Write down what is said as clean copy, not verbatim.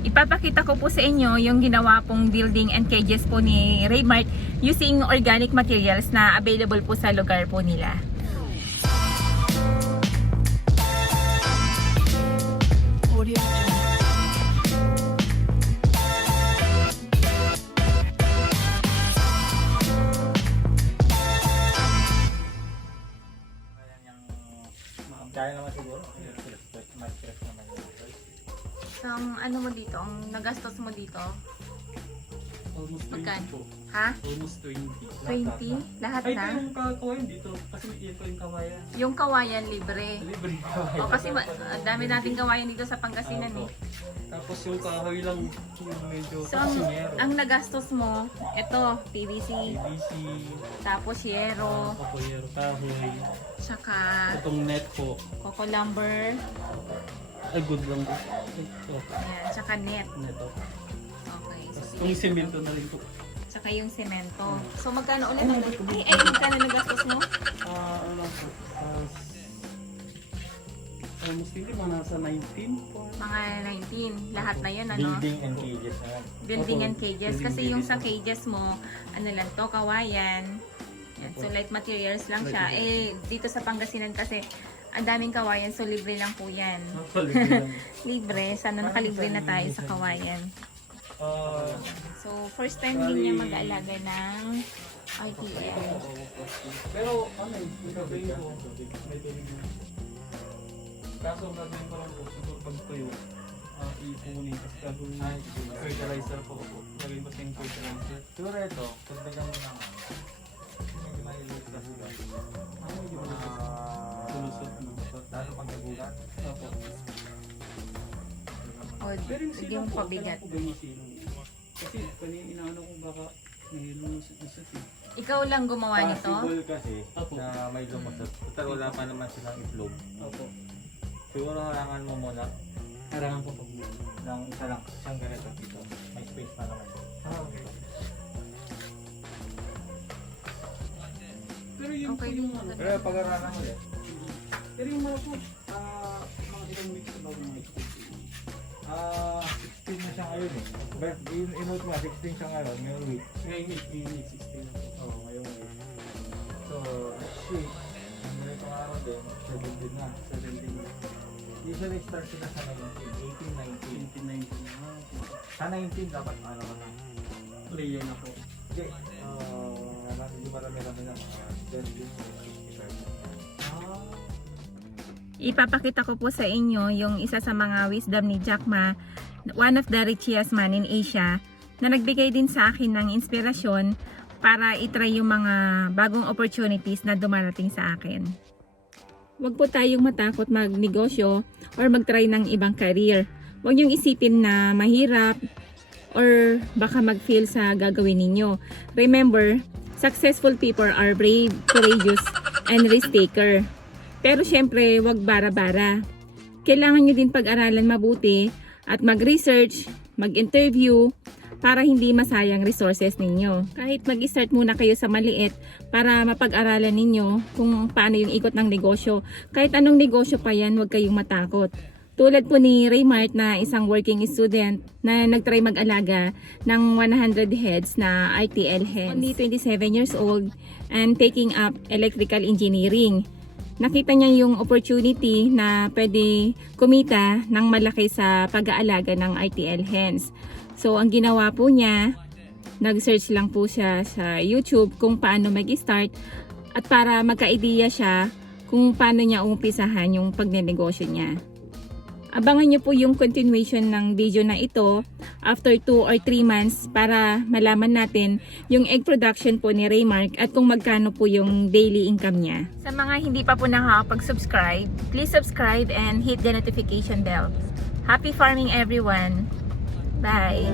Ipapakita ko po sa inyo yung ginawa pong building and cages po ni Raymart using organic materials na available po sa lugar po nila. Kaya naman siguro. Mas fresh naman yun. So, ang ano mo dito, ang nagastos mo dito? Almost 20 Magkano? po. Ha? Almost 20. 20? Lahat Ay, ito na? yung kawayan dito. Kasi ito yung kawayan. Yung kawayan libre. Libre yung kawayan. O kasi dami nating kawayan dito sa Pangasinan eh. Tapos yung kahoy lang yung medyo So, ang nagastos mo, ito, PVC, ABC, tapos yero, kapoyero, kahoy. tsaka Itong net po. coco lumber, Ay, good lang po. Ito. ayan, tsaka net. Neto. Okay, so Tapos itong simento na rin po. tsaka yung semento. So magkano ulit? Magkano nagastos mo? Ano po? Almost hindi mga nasa 19 po. Mga 19. Lahat na yun, ano? Building and cages na yan. Building and Opo, cages. building Kasi yung sa cages. cages mo, ano lang to, kawayan. Yan, so light materials lang Light siya. materials. Dito sa Pangasinan kasi, ang daming kawayan, so libre lang po yan. Libre lang. Libre. Sana nakalibre na tayo sa kawayan. So, first time din niya mag-aalaga ng RTL. Pero ano eh, gagawin ko, may tubig na. Kaso gagawin ko lang po, siguro pag tuyo, ipunin, kasi gagawin fertilizer po ako. Gagawin ko siyang fertilizer. Siguro ito, pagdagan mo ng medyo malilit kasi ba? Medyo lulusot na. Lalo pag nagulat. Opo. O, Pero yung hindi sila yung po, pabigat. wala po ganyan sila. Kasi kanina inaano ko baka may lulusot eh. Ikaw lang gumawa nito? Possible kasi Opo. na may lumusot. Total wala pa naman silang itlog. Opo. Siguro harangan mo muna Harangan po pag ng isa lang siyang ganito dito. May space na naman. okay. Pero yung Okay, po yung ano. Pero pag-aralan mo ulit. Pero yung mga po, mga ilang weeks na bago mga expect. 16 na siya ngayon eh. But in-note mo, 16 siya ngayon, ngayong week. Ngayon week 16 na po. Oo, ngayong week. So, next week, ang ganitong araw din, 17 na. 17 na. Usually start sila sa 19, 18, 19. 19 na. Sa 19 dapat ano ka na. Player na po. Hindi, hindi marami-rami na mga 20, 25. Ipapakita ko po sa inyo yung isa sa mga wisdom ni Jack Ma, one of the richest man in Asia, na nagbigay din sa akin ng inspirasyon para itry yung mga bagong opportunities na dumarating sa akin. Huwag po tayong matakot magnegosyo or magtry ng ibang career. Huwag niyong isipin na mahirap or baka mag-fail sa gagawin ninyo. Remember, successful people are brave, courageous, and risk-taker. Pero syempre, wag bara-bara. Kailangan nyo din pag-aralan mabuti at mag-research, mag-interview para hindi masayang resources ninyo. Kahit mag-start muna kayo sa maliit para mapag-aralan ninyo kung paano yung ikot ng negosyo. Kahit anong negosyo pa yan, wag kayong matakot. Tulad po ni Raymart na isang working student na nagtry mag-alaga ng 100 heads na RTL hens. Only 27 years old and taking up electrical engineering. Nakita niya yung opportunity na pwede kumita ng malaki sa pag-aalaga ng RTL hens. So, ang ginawa po niya, nag-search lang po siya sa YouTube kung paano mag-start at para magka-idea siya kung paano niya umpisahan yung pagnenegosyo niya. Abangan niyo po yung continuation ng video na ito after 2 or 3 months para malaman natin yung egg production po ni Raymart at kung magkano po yung daily income niya. Sa mga hindi pa po nakakapag-subscribe, please subscribe and hit the notification bell. Happy farming everyone! Bye!